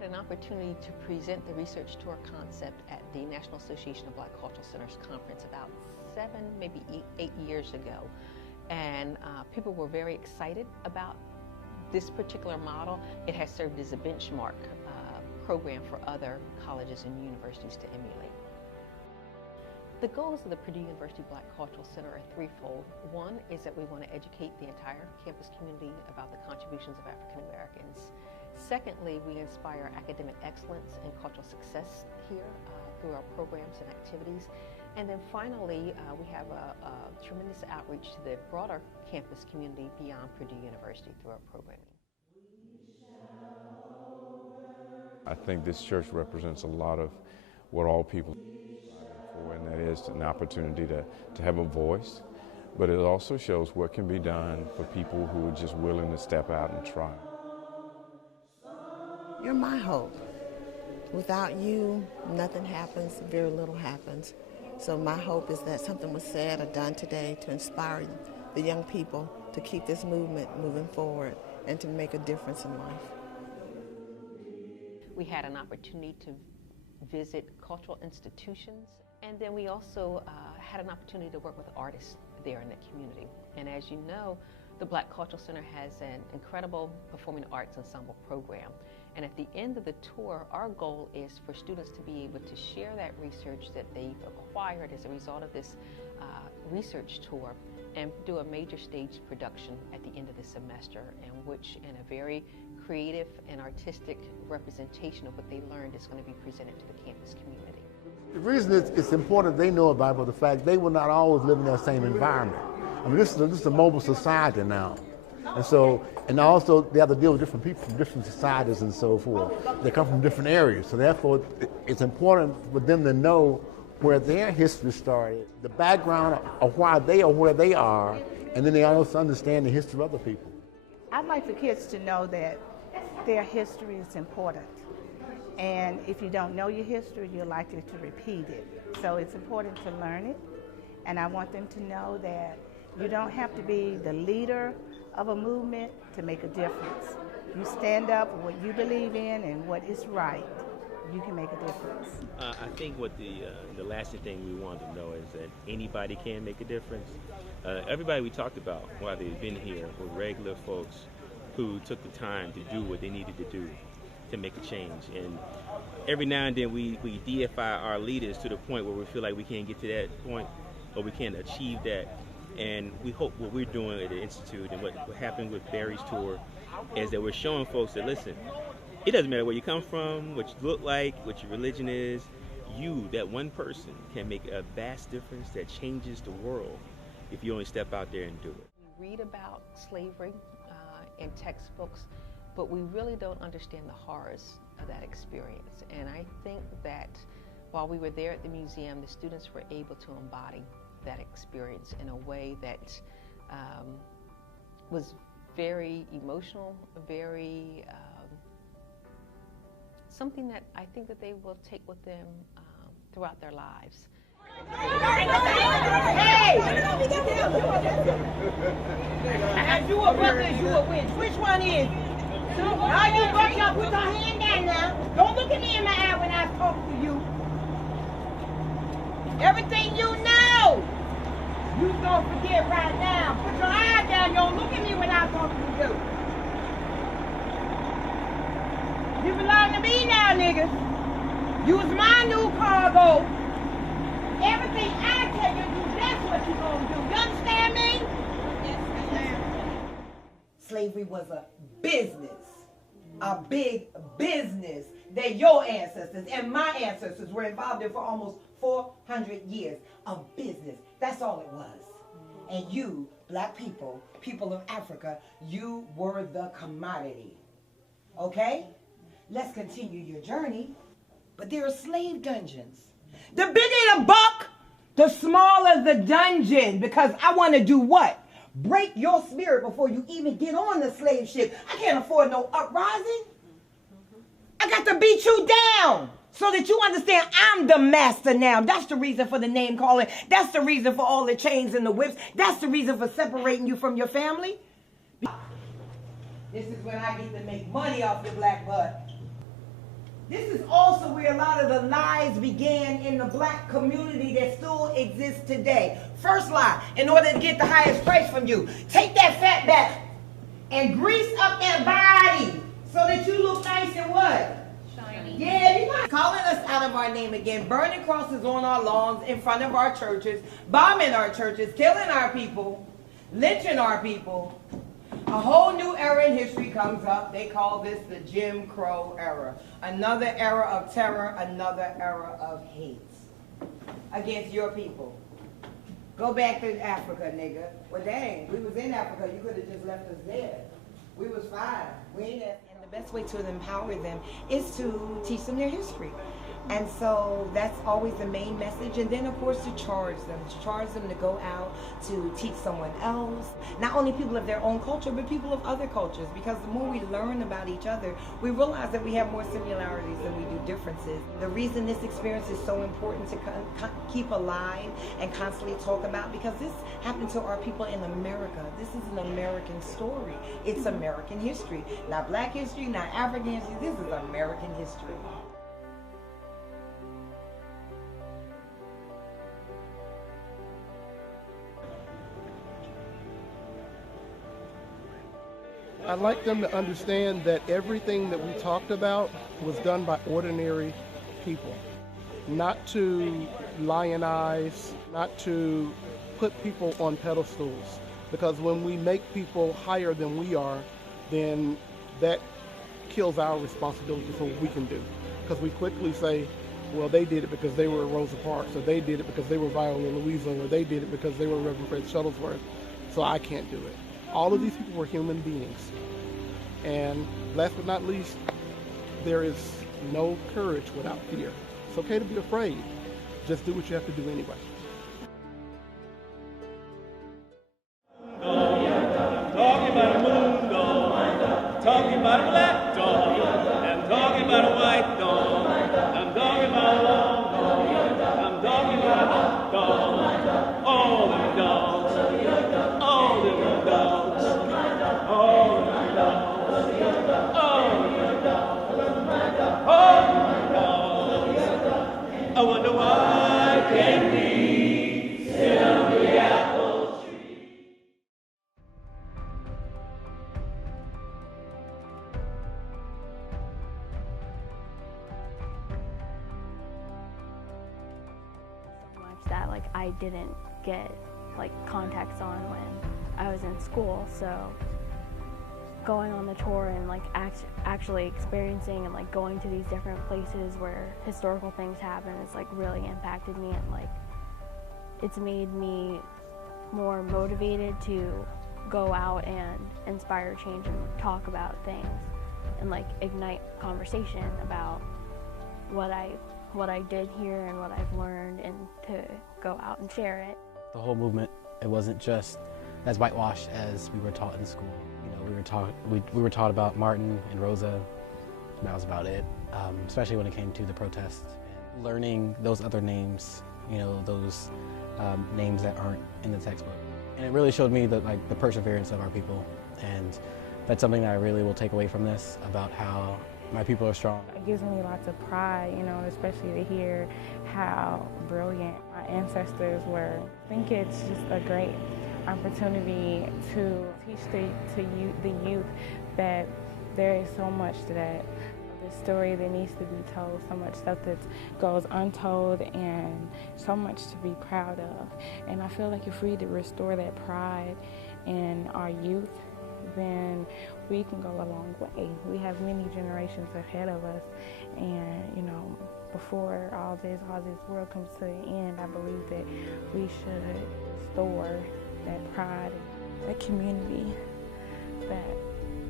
had an opportunity to present the research tour concept at the National Association of Black Cultural Centers conference about 7, maybe 8 years ago. And people were very excited about this particular model. It has served as a benchmark program for other colleges and universities to emulate. The goals of the Purdue University Black Cultural Center are threefold. One is that we want to educate the entire campus community about the contributions of African Americans. Secondly, we inspire academic excellence and cultural success here through our programs and activities. And then finally, we have a tremendous outreach to the broader campus community beyond Purdue University through our programming. I think this church represents a lot of what all people for, and that is an opportunity to have a voice, but it also shows what can be done for people who are just willing to step out and try. You're my hope. Without you, nothing happens, very little happens. So my hope is that something was said or done today to inspire the young people to keep this movement moving forward and to make a difference in life. We had an opportunity to visit cultural institutions, and then we also had an opportunity to work with artists there in the community. And as you know, the Black Cultural Center has an incredible performing arts ensemble program. And at the end of the tour, our goal is for students to be able to share that research that they've acquired as a result of this research tour and do a major stage production at the end of the semester, in which, in a very creative and artistic representation of what they learned, is going to be presented to the campus community. The reason it's important they know about it, the fact they will not always live in that same environment. I mean, this is a mobile society now. And so, and also they have to deal with different people from different societies and so forth. They come from different areas. So therefore, it's important for them to know where their history started, the background of why they are where they are, and then they also understand the history of other people. I'd like the kids to know that their history is important. And if you don't know your history, you're likely to repeat it. So it's important to learn it. And I want them to know that you don't have to be the leader of a movement to make a difference. You stand up for what you believe in and what is right. You can make a difference. I think what the lasting thing we want to know is that anybody can make a difference. Everybody we talked about while they've been here were regular folks who took the time to do what they needed to do to make a change. And every now and then we deify our leaders to the point where we feel like we can't get to that point or we can't achieve that. And we hope what we're doing at the Institute and what happened with Barry's tour is that we're showing folks that, listen, it doesn't matter where you come from, what you look like, what your religion is. You, that one person, can make a vast difference that changes the world if you only step out there and do it. We read about slavery in textbooks, but we really don't understand the horrors of that experience. And I think that while we were there at the museum, the students were able to embody that experience in a way that was very emotional, very something that I think that they will take with them throughout their lives. Hey! As you a brother, as you a witch. Which one is? Now you buck up, put your hand down now. Don't look at me in my eye when I talk to you. Everything you know, you don't forget right now. Put your eye down, you don't look at me when I talk to you. You belong to me now, niggas. Use my new cargo. Everything I tell you to do, that's what you're going to do. You understand me? Yes, ma'am. Slavery was a business, a big business that your ancestors and my ancestors were involved in for almost 400 years. A business. That's all it was. And you, black people, people of Africa, you were the commodity. Okay? Let's continue your journey. But there are slave dungeons. The bigger the buck, the smaller the dungeon. Because I want to do what? Break your spirit before you even get on the slave ship. I can't afford no uprising. I got to beat you down so that you understand I'm the master now. That's the reason for the name calling. That's the reason for all the chains and the whips. That's the reason for separating you from your family. This is when I get to make money off your black butt. This is also where a lot of the lies began in the black community that still exists today. First lie, in order to get the highest price from you, take that fat back and grease up that body so that you look nice and what? Shiny. Yeah, you know. Calling us out of our name again, burning crosses on our lawns in front of our churches, bombing our churches, killing our people, lynching our people. A whole new era in history comes up. They call this the Jim Crow era. Another era of terror, another era of hate against your people. Go back to Africa, nigga. Well, dang, we was in Africa. You could have just left us there. We was fine. We ain't that. And the best way to empower them is to teach them their history. And so that's always the main message. And then, of course, to charge them to go out to teach someone else. Not only people of their own culture, but people of other cultures. Because the more we learn about each other, we realize that we have more similarities than we do differences. The reason this experience is so important to keep alive and constantly talk about, because this happened to our people in America. This is an American story. It's American history. Not black history, not African history. This is American history. I'd like them to understand that everything that we talked about was done by ordinary people. Not to lionize, not to put people on pedestals. Because when we make people higher than we are, then that kills our responsibility for what we can do. Because we quickly say, well, they did it because they were Rosa Parks, or they did it because they were Viola Louisa, or they did it because they were Reverend Fred Shuttlesworth, so I can't do it. All of these people were human beings. And last but not least, there is no courage without fear. It's okay to be afraid. Just do what you have to do anyway. Talking about a moon dog, talking about a black dog, I'm talking about a white dog, I'm talking about a long dog, I'm talking about a hot dog, all them dogs, all them dogs, all them dogs, all them dogs. I wonder why can't we sit on the apple tree? So much that I didn't get context on when I was in school, so going on the tour and actually experiencing and going to these different places where historical things happen has really impacted me, and it's made me more motivated to go out and inspire change and talk about things and ignite conversation about what I did here and what I've learned, and to go out and share it. The whole movement, it wasn't just as whitewashed as we were taught in school. You know, we were taught about Martin and Rosa. That was about it. Especially when it came to the protests, and learning those other names. You know, those names that aren't in the textbook. And it really showed me the perseverance of our people, and that's something that I really will take away from this, about how my people are strong. It gives me lots of pride, you know, especially to hear how brilliant my ancestors were. I think it's just a great opportunity to teach the youth that there is so much that the story that needs to be told, so much stuff that goes untold, and so much to be proud of. And I feel like if we restore that pride in our youth, then we can go a long way. We have many generations ahead of us, and you know, before all this world comes to an end, I believe that we should restore that pride and that community that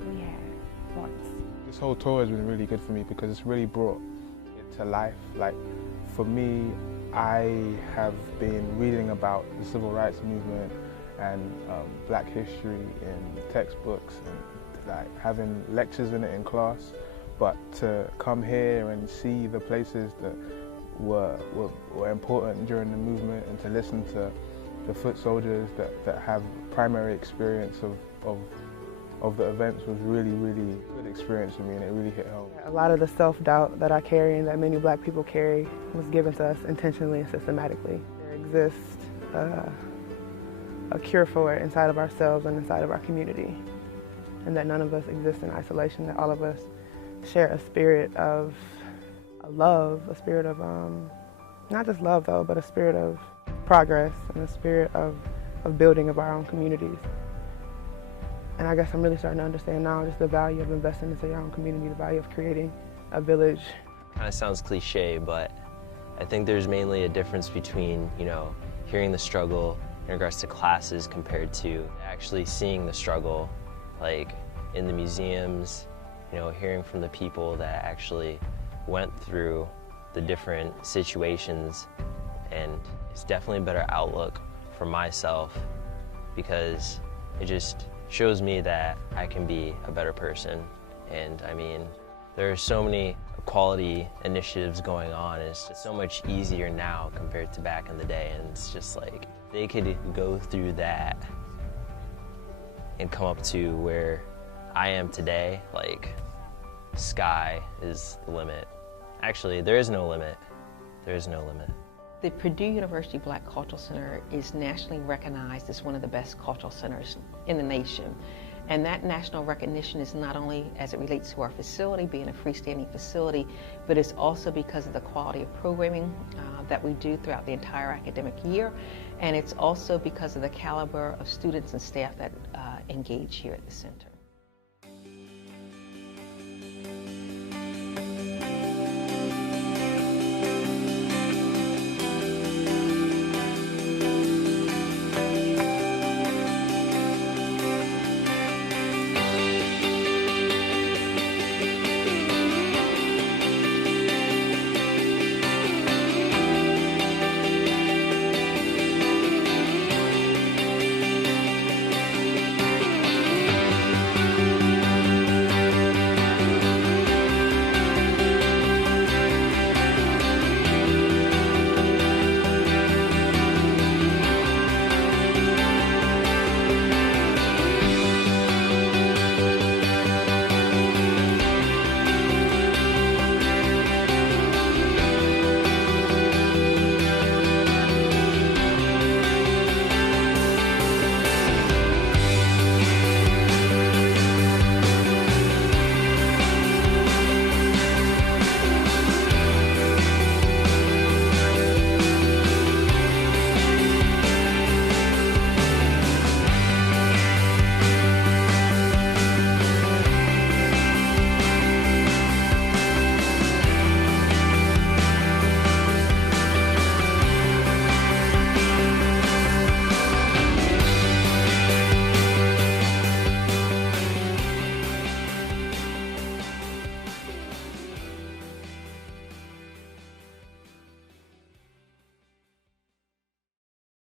we had once. This whole tour has been really good for me because it's really brought it to life. Like, for me, I have been reading about the civil rights movement and black history in textbooks and having lectures in it in class, but to come here and see the places that were important during the movement, and to listen to the foot soldiers that have primary experience of of the events was really, really good experience for me, and it really hit home. A lot of the self-doubt that I carry and that many black people carry was given to us intentionally and systematically. There exists a cure for it inside of ourselves and inside of our community, and that none of us exist in isolation, that all of us share a spirit of love, a spirit of, not just love though, but a spirit of progress and a spirit of building of our own communities. And I guess I'm really starting to understand now just the value of investing into your own community, the value of creating a village. Kind of sounds cliche, but I think there's mainly a difference between, hearing the struggle in regards to classes compared to actually seeing the struggle, like in the museums, hearing from the people that actually went through the different situations. And it's definitely a better outlook for myself because it just shows me that I can be a better person. And I mean, there are so many equality initiatives going on. It's just so much easier now compared to back in the day. And it's just like, they could go through that and come up to where I am today, like, sky is the limit. Actually, there is no limit. There is no limit. The Purdue University Black Cultural Center is nationally recognized as one of the best cultural centers in the nation. And that national recognition is not only as it relates to our facility, being a freestanding facility, but it's also because of the quality of programming that we do throughout the entire academic year. And it's also because of the caliber of students and staff that engage here at the center.